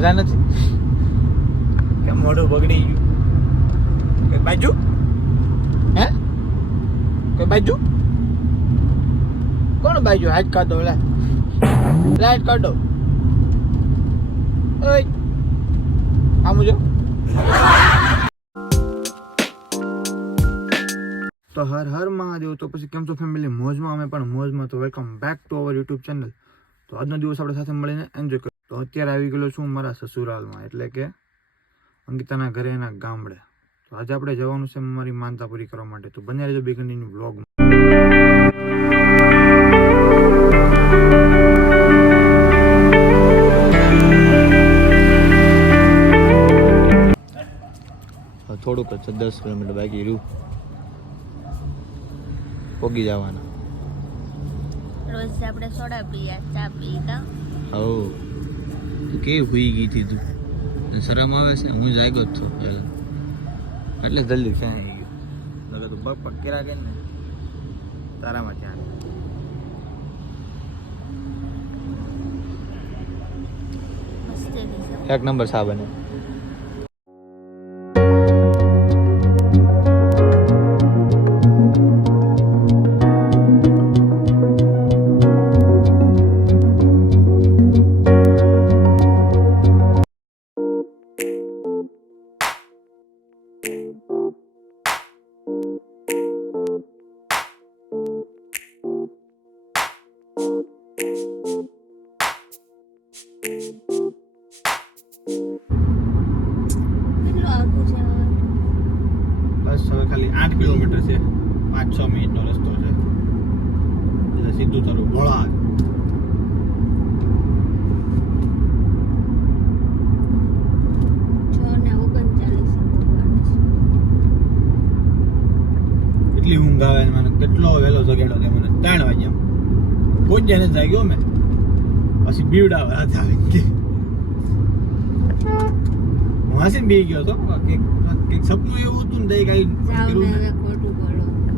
મજા નથી કેમ મોઢું બગડી ગયું કઈ બાજુ હે કઈ બાજુ કોણ બાજુ હાથ કાઢો લાઈટ કાઢો ઓય આમ જો તો હર હર મહાદેવ. તો પછી કેમ છો ફેમિલી? મોજમાં અમે પણ મોજમાં. તો welcome back to our YouTube channel. તો આજનો દિવસ આપણે સાથે મળીને એન્જોય કરીએ. તો અત્યારે આવી ગયેલો છું મારા સસુરાલમાં, એટલે કે અંકિતાના ઘરે એના ગામડે. તો આજે આપણે જવાનું છે મારી માનતા પૂરી કરવા માટે. તો બન્યા રહેજો બી કન્ટિન્યુ વ્લોગમાં. થોડુંક જ 10 કિલોમીટર બાકી રહ્યું પોગી જવાના. રોજ આપણે સોડા પીએ, ચા પીતા. હો તું કેવી હુઈ ગઈ હતી તું? શરમ આવે છે? હું જાગ્યો જ છું એટલે જલ્દી ક્યાં આવી ગયો. લગે તું પગ પગ કેરા કે ને તારામાં ત્યાં એક નંબર સાબન. બસ હવે ખાલી 8 કિલોમીટર છે, 5-6 મિનિટનો રસ્તો છે એટલે સીધું તારું ભોળા. એટલી ઊંઘ આવે મને. કેટલો વહેલો જગાડો તે મને 3 વાગ્યા પહોંચ્યા ને જાગ્યો મેં. પછી બીવડાવે હાથ આવે કે વાસીને બી ગયો હતો કે સપનું એવું હતું ને કઈ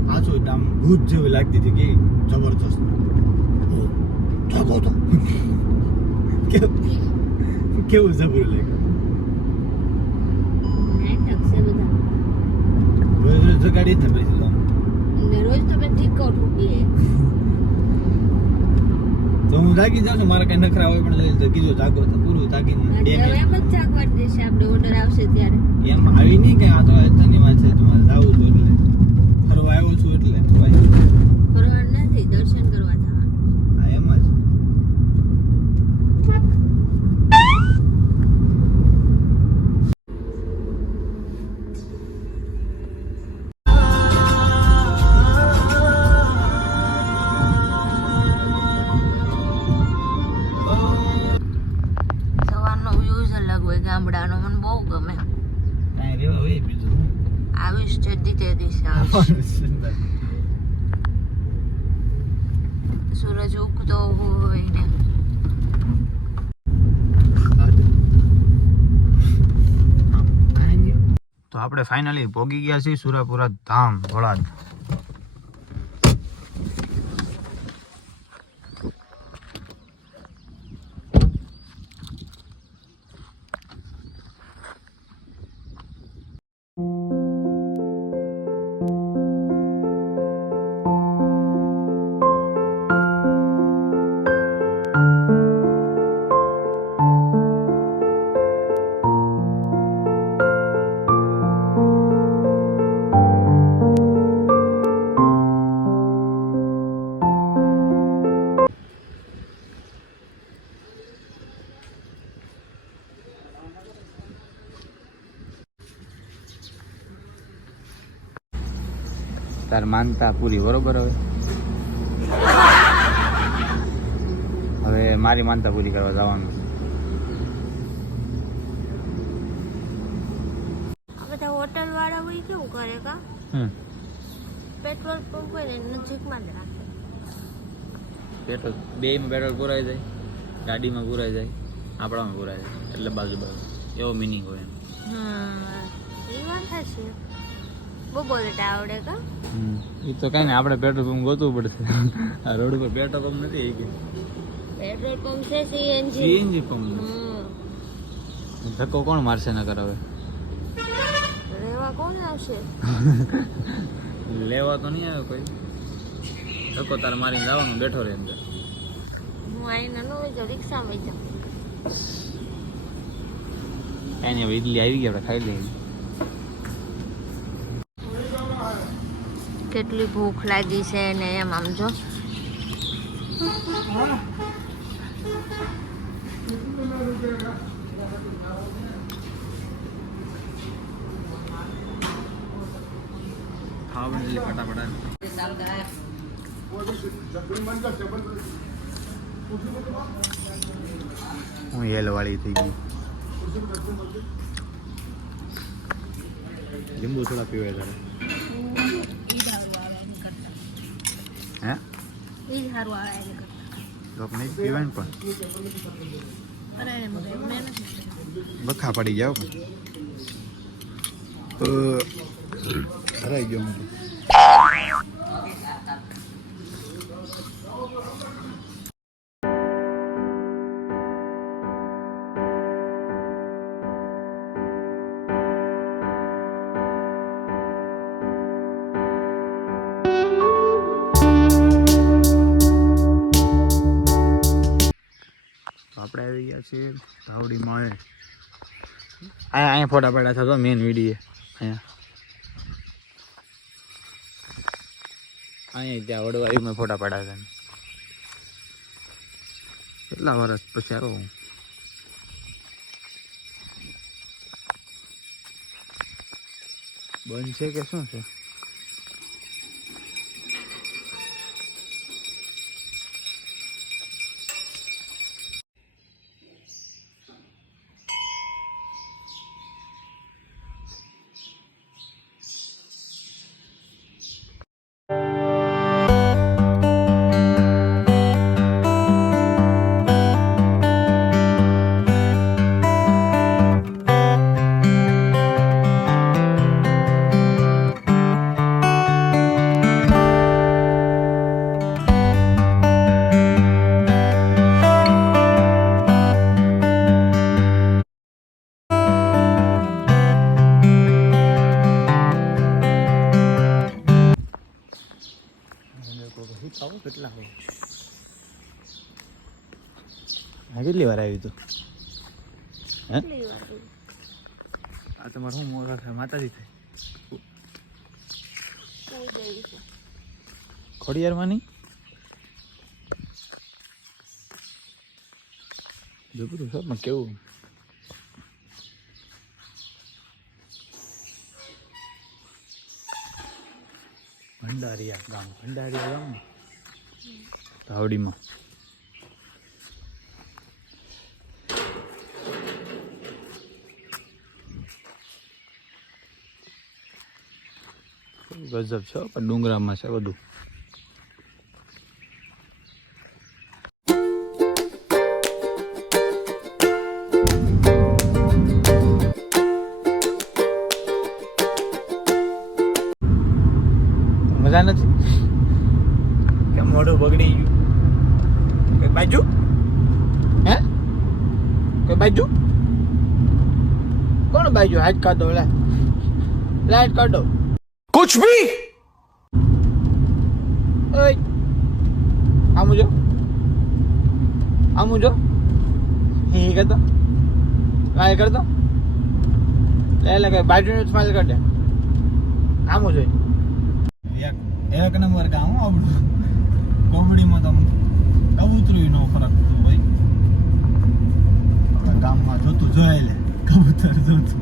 પાછું આમ ભૂત જેવી લાગતી હતી કે જબરજસ્ત થાકો તો કેવું જબરું લાગ્યું. રોજ જગાડી જ ને પછી રોજ તો મેં ઠીકો ઠૂકીએ તો હું જાગી જાઉં છું. મારા કઈ નખરા હોય પણ કીધું જાગો તો પૂરું જાગીને એમ જ જાગવા દેશે. આપણે ઓર્ડર આવશે ત્યારે એમ આવી નહીં કઈ. આ તો એની વાત છે તમારે જાવું છું એટલે ફરવા આવ્યો છું એટલે ફરવા નથી, દર્શન કરવા જવાનું. હા એમ જ. ગામડાનો મને બહુ ગમે. કાંઈ રેવા હોય બીજું આવીશ જલ્દી તે દિવસે આવીશ. સૂરજ ઉગતો હોય ને તો આપણે ફાઇનલી પોગી ગયા છીએ સુરાપુરા ધામ ભોળાદ. તાર માનતા પૂરી બરોબર. હવે મારી માનતા પૂરી કરવા જવાનું. આ બધા હોટલ વાળા હોય કેવું કરે કા પેટ્રોલ પંપ હોય ને નજીકમાં જ રાખે. પેટ્રોલ બેમાં પેટ્રોલ પુરાઈ જાય, ગાડીમાં પુરાઈ જાય, આપણામાં પુરાઈ જાય એટલે બાજુ એવો મિનિંગ હોય. એ વાત છે. બહુ બોલતા આવડે કા? એ તો કઈ ને આપણે પેટ્રોલ પંપ ગોતવું પડશે. આ રોડ ઉપર પેટ્રોલ પંપ નથી. પેટ્રોલ પંપ છે, સીએનજી પંપ. ધક્કો કોણ મારશે ન કરાવે? રેવા કોણ આવશે? લેવા તો નહીં આવે કોઈ. ધક્કો તાર મારીને જવાનું, બેઠો રહે અંદર. હું આઈને ન હોય તો રિક્ષામાં જાઉં. કાંઈ નહીં, હવે ઈડલી આવી ગઈ, આપણે ખાઈ લઈએ. કેટલી ભૂખ લાગી છે ને એમ આમ જો. ખાવા એટલે ફટાફટ હું હેલ વાળી થઈ ગઈ. લીંબુ થોડા પીવાય તારે? હે? ઈ સારું આવે એની કરતા. લોક નહીં પીવાય ને પણ અરે મેં નથી. બખા પડી જાવ. હરાઈ ગયો હું. આપણે આવી ગયા છીએ ધાવડીમાં. અહીંયા ફોટા પડ્યા છે તો મેન વિડીયો અહીંયા ત્યાં વડવાયું મેં ફોટા પડ્યા છે. કેટલા વર્ષ પછી આવો હું. બંધ છે કે શું છે? કેટલા કેટલી વાર આવ્યું તું? હે આ તમારે શું મોટા થાય? માતાજી થાય ખોડિયારમાં નહીં? જબરું છે પણ કેવું ભંડારિયા ગામ ધાવડીમાં. ગજબ છે પણ ડુંગરામાં છે બધું. મજા નથી કેમ? મોઢું બગડી ગયું. કઈ બાજુ? હે કઈ બાજુ? કોણ બાજુ? હાથ કાઢો. લાઈટ કાઢો. कुछ भी આમું જો હી કરતો સ્માઈલ કરતો લે કે બાજુનું સ્માઈલ કરજે. આમું જોઈ એક નંબર કામ આપણું. કોમેડીમાં તો કબૂતરું નો ફરક ભાઈ. આપણા ગામમાં જોતું જોઈ લે કબૂતર જોતું.